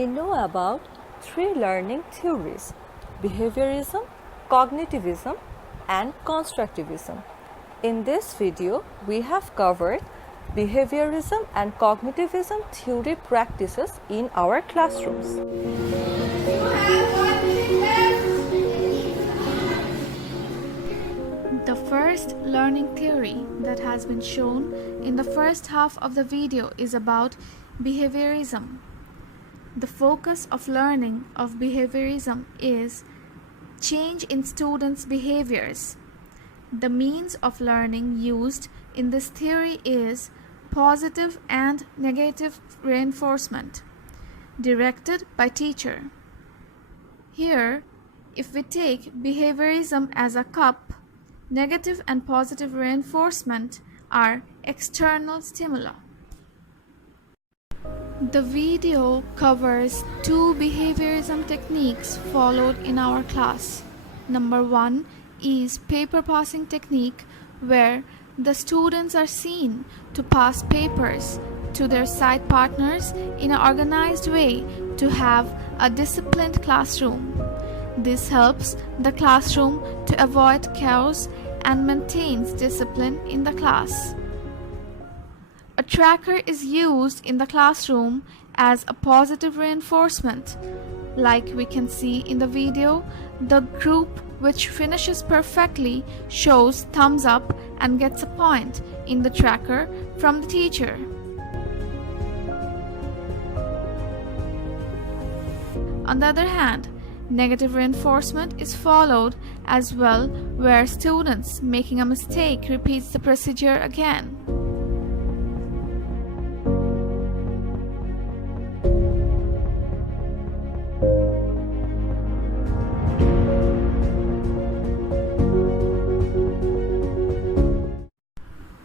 we know about three learning theories: behaviorism, cognitivism, and constructivism. In this video, we have covered behaviorism and cognitivism theory practices in our classrooms. The first learning theory that has been shown in the first half of the video is about behaviorism. The focus of learning of behaviorism is change in students' behaviors. The means of learning used in this theory is positive and negative reinforcement, directed by teacher. Here, if we take behaviorism as a cup, negative and positive reinforcement are external stimuli. The video covers two behaviorism techniques followed in our class. Number one is paper passing technique, where the students are seen to pass papers to their side partners in an organized way to have a disciplined classroom. This helps the classroom to avoid chaos and maintains discipline in the class. A tracker is used in the classroom as a positive reinforcement. Like we can see in the video, the group which finishes perfectly shows thumbs up and gets a point in the tracker from the teacher. On the other hand, negative reinforcement is followed as well, where students making a mistake repeats the procedure again.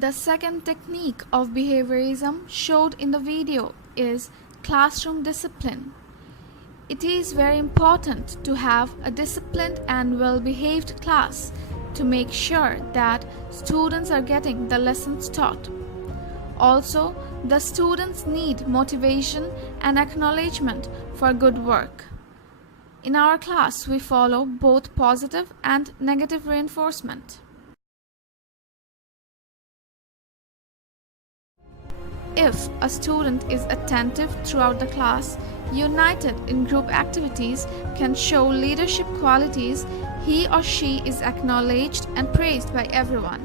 The second technique of behaviorism showed in the video is classroom discipline. It is very important to have a disciplined and well-behaved class to make sure that students are getting the lessons taught. Also, the students need motivation and acknowledgement for good work. In our class, we follow both positive and negative reinforcement. If a student is attentive throughout the class, united in group activities, can show leadership qualities, he or she is acknowledged and praised by everyone.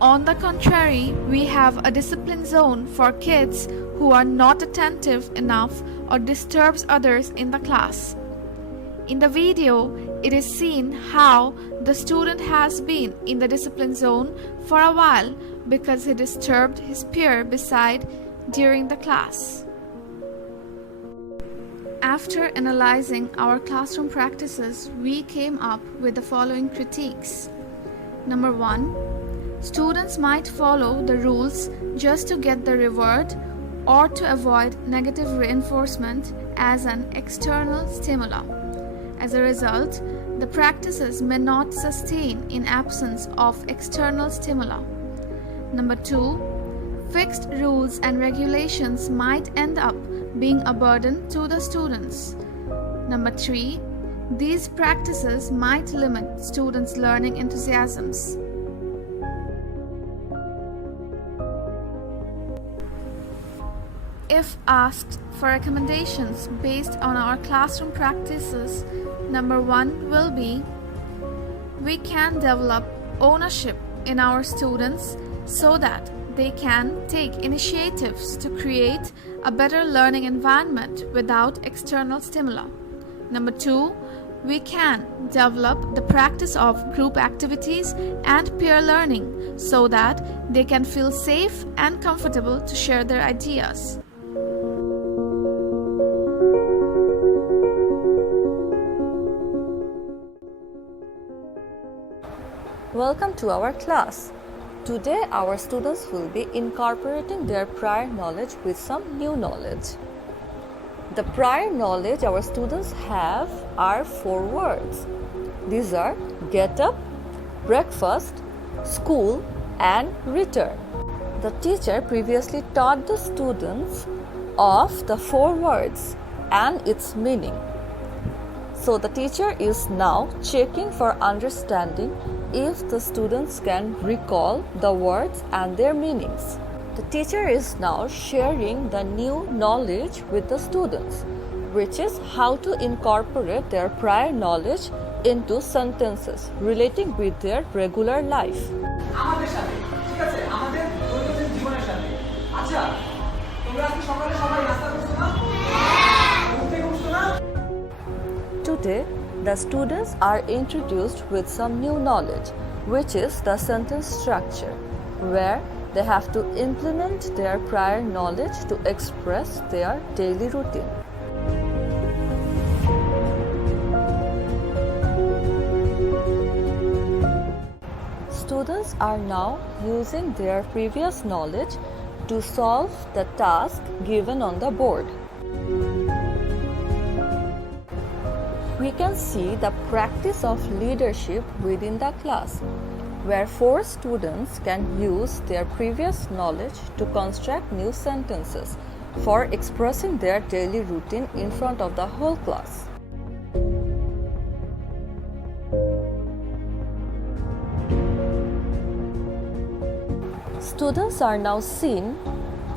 On the contrary, we have a discipline zone for kids who are not attentive enough or disturbs others in the class. In the video, it is seen how the student has been in the discipline zone for a while because he disturbed his peer beside during the class. After analyzing our classroom practices, we came up with the following critiques. Number one, students might follow the rules just to get the reward or to avoid negative reinforcement as an external stimuli. As a result, the practices may not sustain in absence of external stimuli. Number two, fixed rules and regulations might end up being a burden to the students. Number three, these practices might limit students' learning enthusiasms. If asked for recommendations based on our classroom practices, number one will be, we can develop ownership in our students so that they can take initiatives to create a better learning environment without external stimuli. Number two, we can develop the practice of group activities and peer learning so that they can feel safe and comfortable to share their ideas. Welcome to our class. Today our students will be incorporating their prior knowledge with some new knowledge. The prior knowledge our students have are 4 words. These are get up, breakfast, school, and return. The teacher previously taught the students of the 4 words and its meaning. So the teacher is now checking for understanding if the students can recall the words and their meanings. The teacher is now sharing the new knowledge with the students, which is how to incorporate their prior knowledge into sentences relating with their regular life. আমাদের সাথে ঠিক আছে আমাদের দৈনন্দিন জীবনের সাথে আচ্ছা তোমরা আজকে সকালে সবাই নাস্তা করছো না ঘুম থেকে উঠছো না Today, the students are introduced with some new knowledge, which is the sentence structure, where they have to implement their prior knowledge to express their daily routine. Students are now using their previous knowledge to solve the task given on the board. We can see the practice of leadership within the class, where 4 students can use their previous knowledge to construct new sentences for expressing their daily routine in front of the whole class. Students are now seen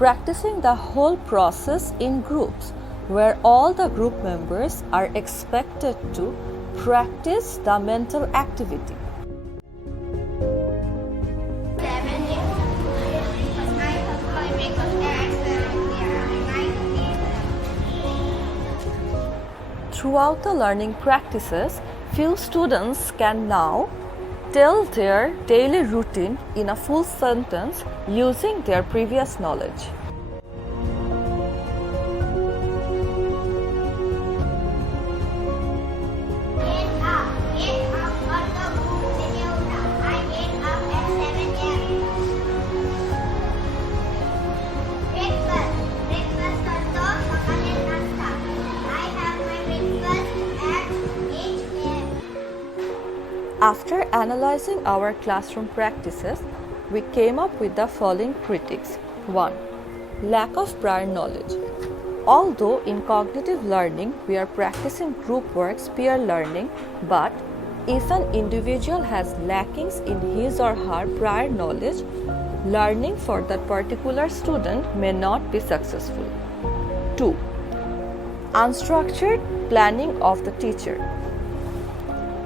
practicing the whole process in groups, where all the group members are expected to practice the mental activity. Throughout the learning practices, few students can now tell their daily routine in a full sentence using their previous knowledge. After analyzing our classroom practices, we came up with the following critiques. 1. Lack of prior knowledge. Although in cognitive learning we are practicing group works, peer learning, but if an individual has lackings in his or her prior knowledge, learning for that particular student may not be successful. 2. Unstructured planning of the teacher.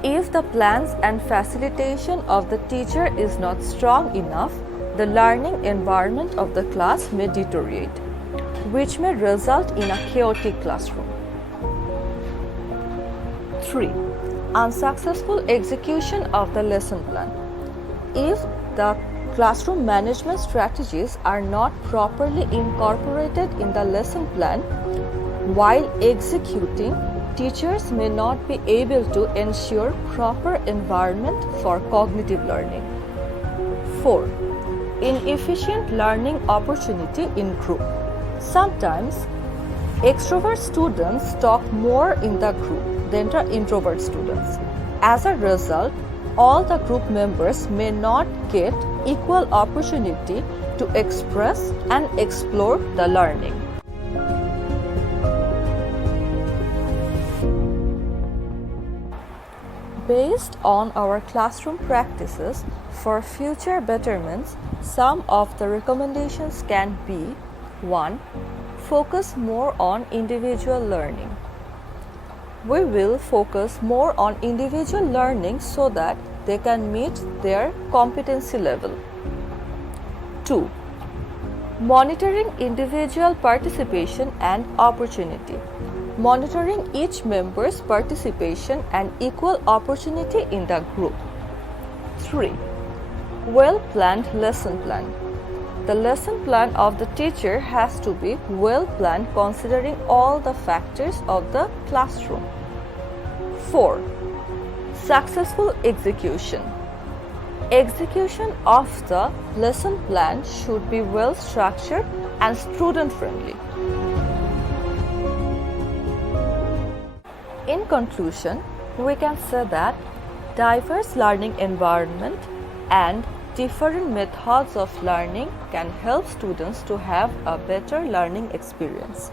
If the plans and facilitation of the teacher is not strong enough, the learning environment of the class may deteriorate, which may result in a chaotic classroom. 3. Unsuccessful execution of the lesson plan. If the classroom management strategies are not properly incorporated in the lesson plan, while executing, teachers may not be able to ensure proper environment for cognitive learning. 4. Inefficient learning opportunity in group. Sometimes, extrovert students talk more in the group than the introvert students. As a result, all the group members may not get equal opportunity to express and explore the learning. Based on our classroom practices, for future betterments, some of the recommendations can be: 1. Focus more on individual learning. We will focus more on individual learning so that they can meet their competency level. 2. Monitoring individual participation and opportunity. Monitoring each member's participation and equal opportunity in the group. 3. Well-planned lesson plan. The lesson plan of the teacher has to be well-planned considering all the factors of the classroom. 4. Successful execution. Execution of the lesson plan should be well-structured and student-friendly. In conclusion, we can say that diverse learning environment and different methods of learning can help students to have a better learning experience.